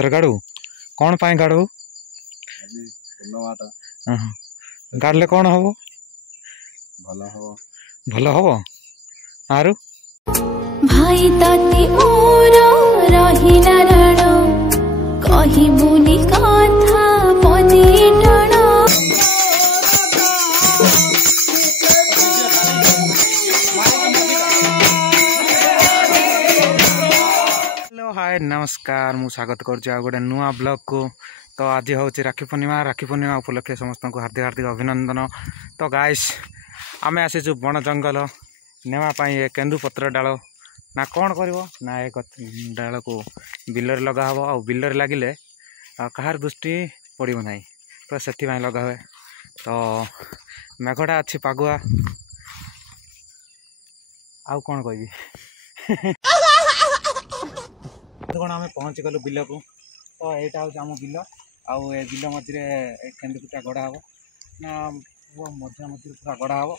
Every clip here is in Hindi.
सतर गाड़ू कौन पाए गाड़ू गाड़ले कौन हम भल हम आरु भाई ताती मोरा रहिला रण कहिबुनी कथा पदी डण। हेलो हाय नमस्कार मु स्वागत करुच्ची गोटे नुआ ब्लॉग को। तो आज हूँ राखी पूर्णिमा उपलक्षे समस्त को हार्दिक हार्दिक अभिनंदन। तो गाइस आम आसीचु बण जंगल नेवाई ए केन्दुपत्र डाल ना कौन कर ना एक डाल को बिलर लगा हम आ बिलर लगिले कहार दृष्टि पड़ो ना तो से लगा हुए। तो मेघटा अच्छी पागुआ आउ कौन कह कौन आम पहुँची गलु बिल को। तो यहाँ हूँ आम बिल आउ ए बिल मझे केन्दुपत्रा गड़ा हम ना मझा मझे पूरा गड़ा हम।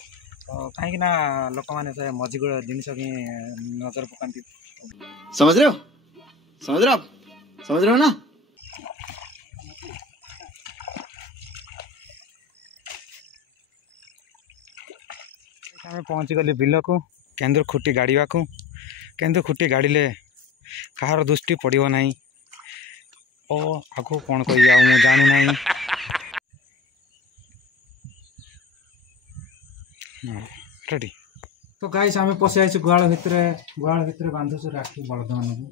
तो कहीं लोक मैंने से मझी गुड़ जिनस कि नजर पकाती। समझ रहे हो ना। आम पहुँची गली बिल को केन्दुर खुटी गाड़वा को। केन्दुर खुटी गाड़िले कहार दृष्टि पड़ो ना ओ आगु कौन कह जानू ना। रेडी तो गाइस आम पशि आई गुआल भितर बांधुଛୁ राखी बलद मान को।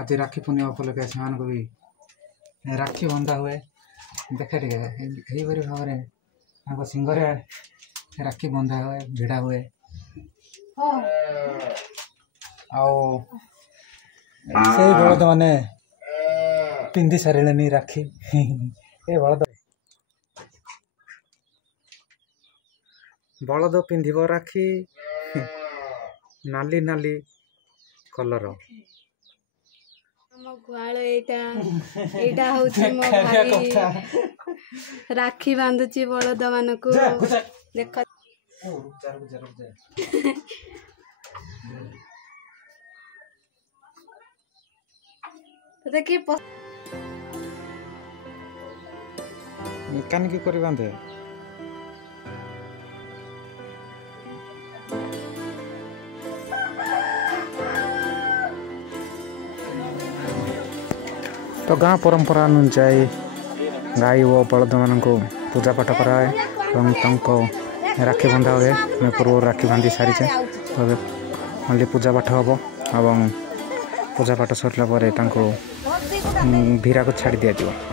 आज राखी पूर्णिमा उपलक्षे से भी राखी बंधा हुए देखे टे भाव में सिंगरे राखी बंधा हुए भिड़ा हुए से बलद मैंने पिंधि सारे राखी ए बलद पिंधिब राखी नाली नाली कलर गुआल एटा होची मो भाई राखी बांधुची बलद मान को देख देखिए कान की करी बांधे तो गाँ परंपरा अनुसार गाई व बलद मान को पूजा पाठ कराए राखी बंधा हुए। मैं पूर्व राखी बांधि सारी तो ओनली पूजा पाठ हम और पूजा पाठ सरला भीरा को छाड़ी दिया जाए।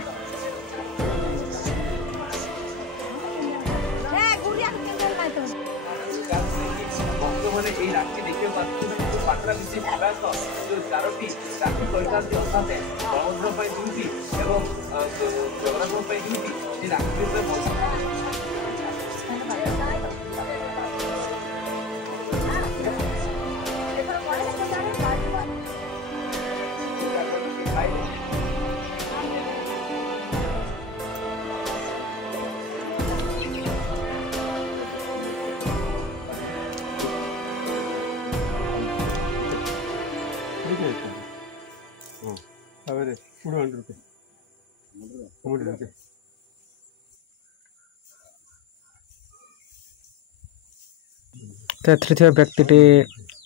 तो तृतीय व्यक्ति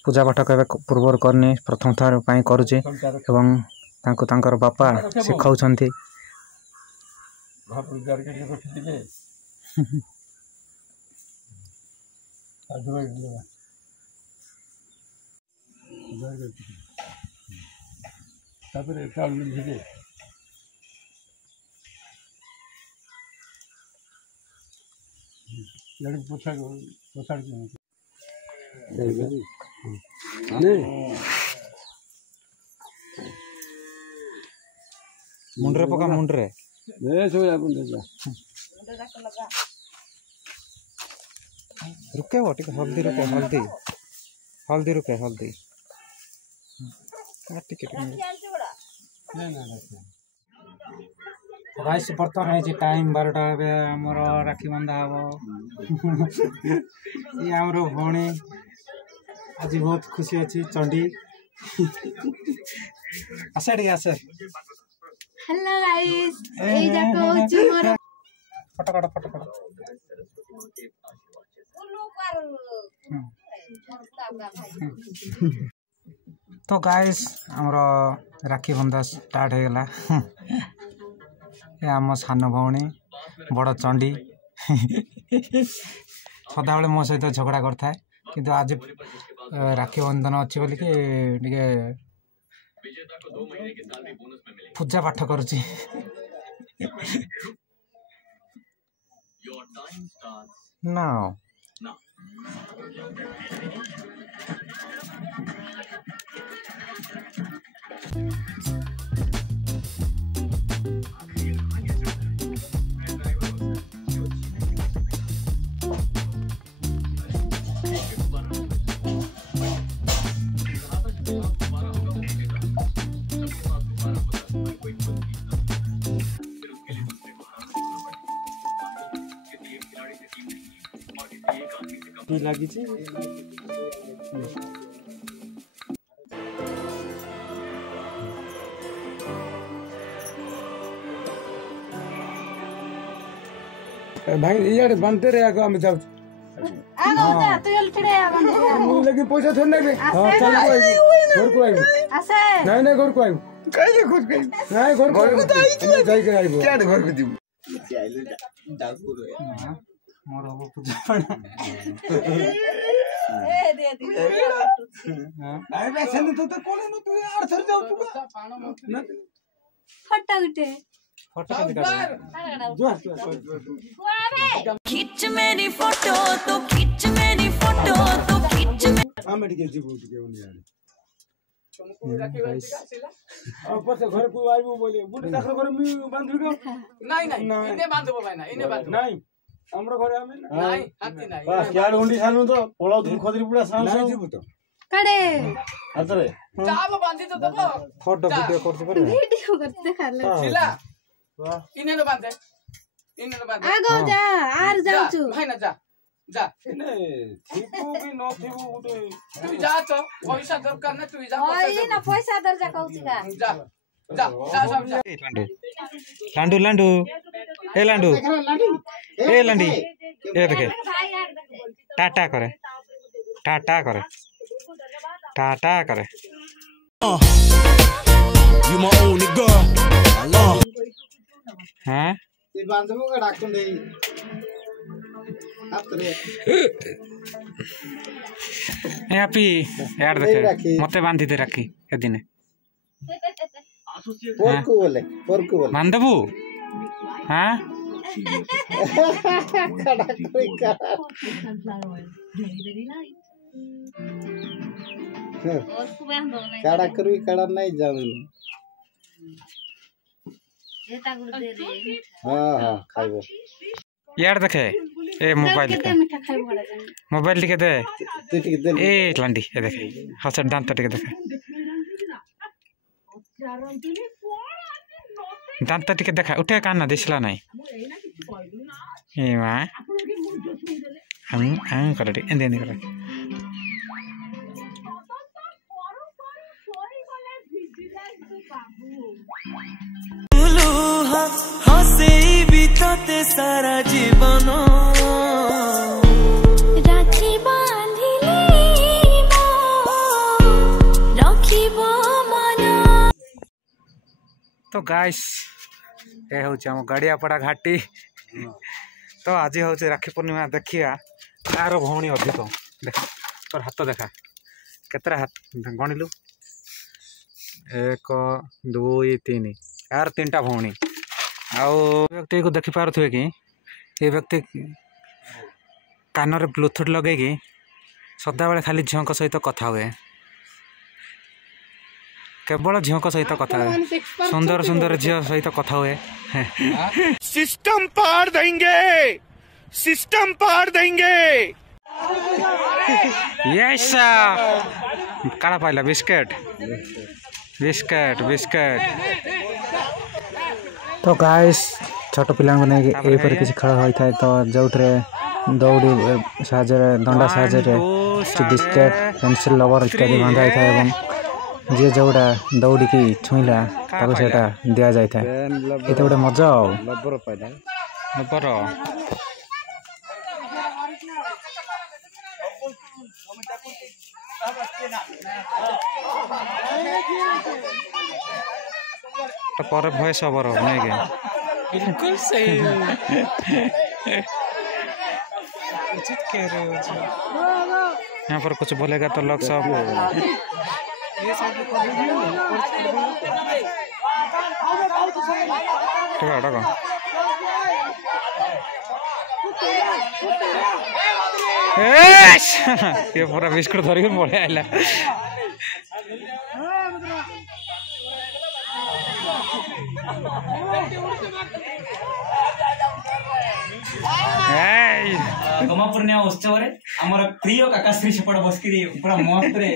पूजा पाठ केवे पूर्वर करनी प्रथम थर करुचे एवं तांकर बापा शिखाऊ मुंडरे पका मुंडरे रुके वो टिके हल्दी रुके हल्दी रुके हल्दी गाइस बर्तमान है टाइम 12टा आमर राखी बंधा हम ये आमर भौणी आज बहुत खुशी अच्छी चंडी आसे टे आसे हेलो गाइस एई जाको होची मोर फटफट तो गाइस हमरो राखी बंधा स्टार्ट हो गला आम सान भौणी बड़ चंडी सदा बेले मो सहित झगड़ा करता है किंतु आज राखी बंधन अच्छी बोल के पूजा पाठ करुची No. लगी भाई इयाडे बांधते रे आगो हम जाऊ आगो जा तू यल छड़े आ बांधे मु लगी पैसा थोड़ नहीं हां चल घर को आइबो आसे नहीं घर को आइबो काई घर को नहीं घर को तो आइछु जाई के आइबो क्या घर को दिबो आइले जाऊ रे मोर हो पूजा पड़ा ए दे दे हां आइ बे छन तो कोन न तू आर थर जाऊ तू फटा उठे फोटो दिखा जो खींच मेरी फोटो तो खींच मेरी फोटो तो खींच हम के जीबू के उन यार तुमको राखी बांधी का आसिला अब पछे घर को आइबो बोले बुढ़ दाखर घर मी बांधु दो नहीं इने बांधबो भाई ना इने बांध नहीं हमरो घरे आमे नहीं हाथी नहीं बस यार हुंडी सानु तो पळाउ धुन खोदरी पुरा साउ साउ जीबू तो कड़े अतरे जाबो बांधी तो दबो फोटो वीडियो करछ पर वीडियो करते देखा ले छिला इने न बांधे आगो जा आर जाऊ छु भाई ना जा जा इने थिबू भी न थिबू उठे तू जा तो पैसा दरकार न तू जा ओइ न पैसा दरजा कहू छिका जा जा जा सब जा लांडू लांडू ए लांडू ए लांडी ए देखे टाटा करे टाटा करे टाटा करे You my only girl. Allah. हैं ये बांधबो का डाकुन दे आतरे ए अपी यार देखे मते बांधी दे राखी ए दिने पोरको बोले बांधबू हां खड़ा कोई का काड़ा करवी काड़ा नहीं जाने हाँ खाइबो यार देखे ए मोबाइल के मीठा खाइबो बड़ा मोबाइल लिखे दे तू ठीक दे ए लांडी ए देखे हसर दांत टिके देखे दांत टिके देखा उठे काना दिसला नहीं ए मा हम करे एंदे नहीं करे हसे बीतते सारा जीवन राखी बांधिले रखिबो मन तो गाइस ए होची हम गाड़ियापड़ा घाटी तो आज हूँ राखी पूर्णिमा देखिया तार भौणी अधिक देख तोर हाथ देखा केतरा हाथ गणिलु 1 2 3 यार 3टा भौणी आउ व्यक्ति को देखी पारे कि ये व्यक्ति कान रे ब्लूटूथ लगे कि सदा बेले खाली झील सहित कथा हुए केवल झील सहित कथा हुए सुंदर सुंदर झील सहित कथा हुए सिस्टम पार देंगे यस काड़ा पाइला बिस्किट बिस्किट बिस्किट तो गाइस छोट पिला नहीं किसी खेल होता है तो जो दौड़ी साहाଯ୍ୟରେ दंडा साहाଯ୍ୟରେ बिस्किट पेंसिल रबर इत्यादि बांधा होता है जी जोड़ा दौड़ी की छुईला ताको सेटा दिया जाय था एते गोटे मजा आ लबर पाइला नबर पर वॉइस ओवर हो नहीं के बिल्कुल सही उचित कह रहे हो जी यहाँ पर कुछ बोलेगा तो लोग सब ये पूरा बिस्कुट धरिक पड़े आइला गमा पूर्णिमा उत्सव रे हमर प्रिय काकाश्री सेपड़ बसकी पूरा मस्त रे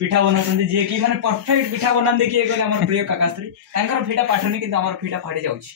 पिठा बनाउछन जे कि माने परफेक्ट पिठा बनान देखि गले हमर प्रिय काकाश्री तांकर पिठा पाठनी किंतु हमर पिठा फाड़ी जाउछि